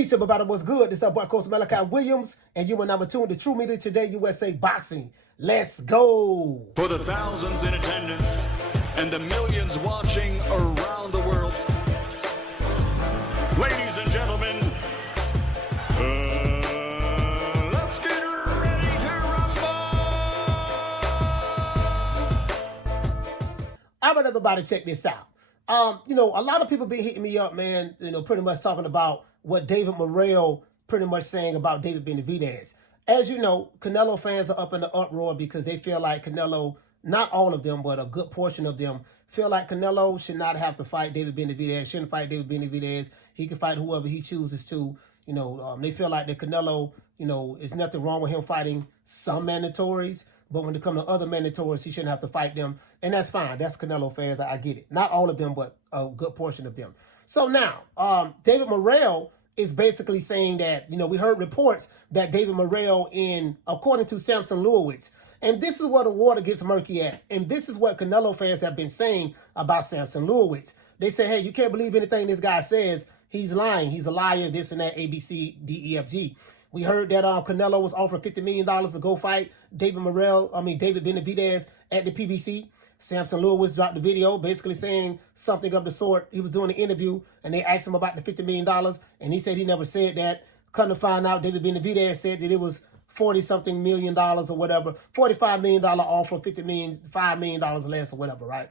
Peace, everybody. What's good? This is our boy, Coach Malachi Williams, and you are number 2 in the True Media Today USA Boxing. Let's go. For the thousands in attendance and the millions watching around the world, ladies and gentlemen, let's get ready to rumble. All right, everybody, check this out. A lot of people been hitting me up, man, pretty much talking about what David Morrell pretty much saying about David Benavidez. As you know, Canelo fans are up in the uproar because they feel like Canelo, not all of them, but a good portion of them, feel like Canelo should not have to fight David Benavidez, shouldn't fight David Benavidez. He can fight whoever he chooses to. They feel like that Canelo, there's nothing wrong with him fighting some mandatories, but when it comes to other mandatories, he shouldn't have to fight them. And that's fine. That's Canelo fans. I get it. Not all of them, but a good portion of them. So now, David Morrell is basically saying that, we heard reports that David Morrell, according to Samson Lewowitz, and this is where the water gets murky at, and this is what Canelo fans have been saying about Samson Lewowitz. They say, hey, you can't believe anything this guy says. He's lying. He's a liar, this and that, A, B, C, D, E, F, G. We heard that Canelo was offered $50 million to go fight David Benavidez at the PBC. Samson Lewowitz dropped the video basically saying something of the sort. He was doing an interview and they asked him about the $50 million and he said he never said that. Come to find out, David Benavidez said that it was $40-something million or whatever, $45 million offer, $5 million less or whatever, right?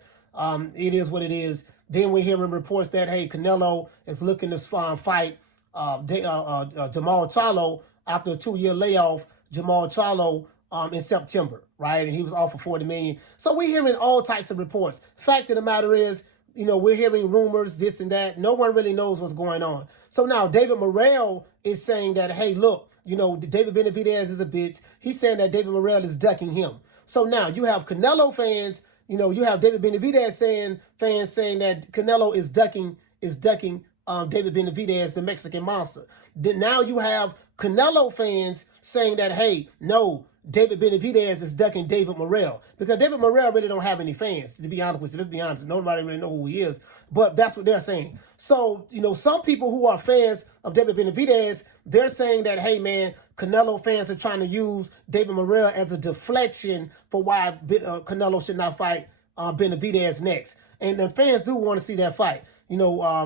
It is what it is. Then we're hearing reports that, hey, Canelo is looking to fight Jamal Charlo after a 2-year layoff. Jamal Charlo in September, right? And he was offered $40 million. So we're hearing all types of reports. Fact of the matter is, we're hearing rumors, this and that. No one really knows what's going on. So now David Morrell is saying that, hey, look, David Benavidez is a bitch. He's saying that David Morrell is ducking him. So now you have Canelo fans, you have David Benavidez fans saying that Canelo is ducking David Benavidez, the Mexican monster. Then now you have Canelo fans saying that, hey, no, David Benavidez is ducking David Morrell, because David Morrell really don't have any fans, to be honest with you. Let's be honest. Nobody really know who he is, but that's what they're saying. So, some people who are fans of David Benavidez, they're saying that, hey, man, Canelo fans are trying to use David Morrell as a deflection for why Canelo should not fight Benavidez next. And the fans do want to see that fight.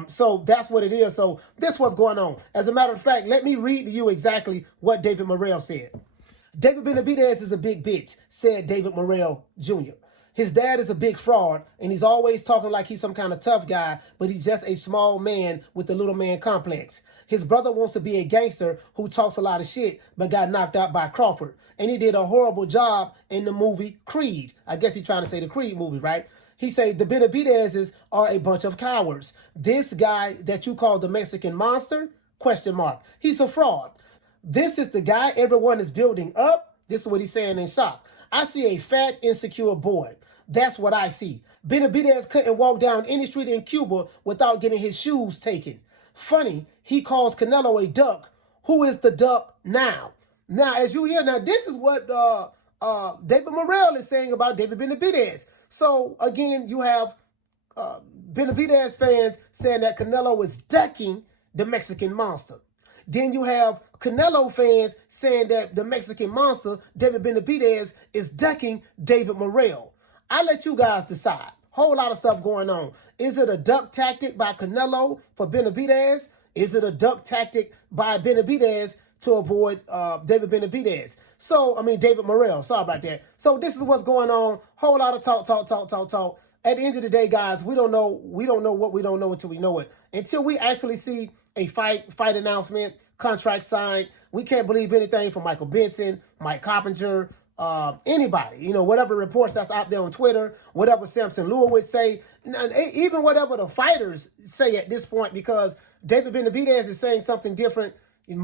So that's what it is. So this is what's going on. As a matter of fact, let me read to you exactly what David Morrell said. David Benavidez is a big bitch, said David Morrell Jr. His dad is a big fraud, and he's always talking like he's some kind of tough guy, but he's just a small man with a little man complex. His brother wants to be a gangster who talks a lot of shit, but got knocked out by Crawford. And he did a horrible job in the movie Creed. I guess he's trying to say the Creed movie, right? He said the Benavidezes are a bunch of cowards. This guy that you call the Mexican monster, ? He's a fraud. This is the guy everyone is building up. This is what he's saying in shock. I see a fat, insecure boy. That's what I see. Benavidez couldn't walk down any street in Cuba without getting his shoes taken. Funny, he calls Canelo a duck. Who is the duck now? Now, as you hear, this is what David Morrell is saying about David Benavidez. So, again, you have Benavidez fans saying that Canelo is ducking the Mexican monster. Then you have Canelo fans saying that the Mexican monster, David Benavidez, is ducking David Morrell. I let you guys decide. Whole lot of stuff going on. Is it a duck tactic by Canelo for Benavidez? Is it a duck tactic by Benavidez to avoid David Benavidez? David Morrell. Sorry about that. So this is what's going on. Whole lot of talk. At the end of the day, guys, we don't know what we don't know until we know it. Until we actually see a fight announcement, contract signed, we can't believe anything from Michael Benson, Mike Coppinger, anybody. Whatever reports that's out there on Twitter, whatever Samson Lewowitz say, even whatever the fighters say at this point, because David Benavidez is saying something different. His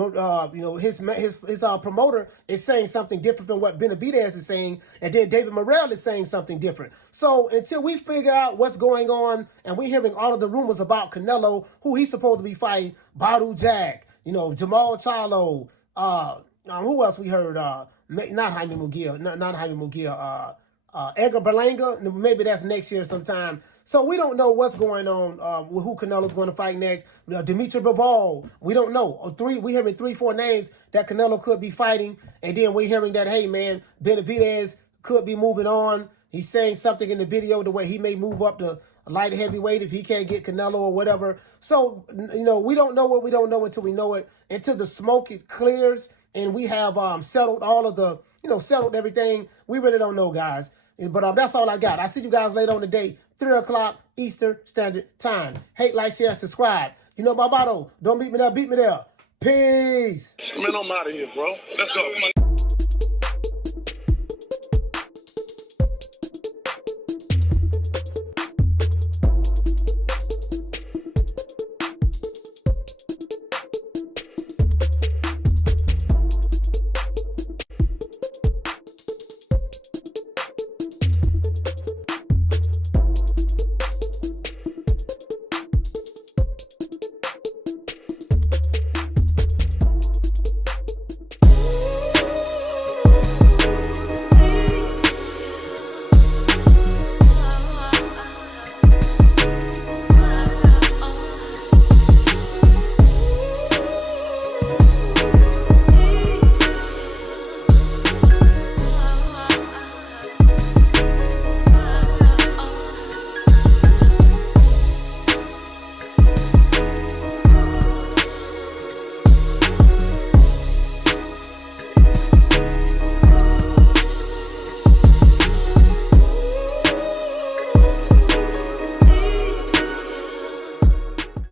promoter is saying something different from what Benavidez is saying, and then David Morrell is saying something different. So until we figure out what's going on, and we're hearing all of the rumors about Canelo, who he's supposed to be fighting, Badu Jack, Jamal Charlo, who else we heard? Not Jaime Mugia, Edgar Berlanga. Maybe that's next year sometime. So we don't know what's going on with who Canelo's going to fight next. Dimitri Bivol, we don't know. We hearing 3-4 names that Canelo could be fighting, and then we're hearing that, hey man, Benavidez could be moving on. He's saying something in the video the way he may move up to light heavyweight if he can't get Canelo or whatever. So, we don't know what we don't know until we know it, until the smoke clears and we have settled all of the, settled everything. We really don't know, guys. But that's all I got. I'll see you guys later on today, 3 o'clock Eastern Standard Time. Hate, like, share, subscribe. You know my motto. Don't beat me there, beat me there. Peace. Man, I'm out of here, bro. Let's go. Come on.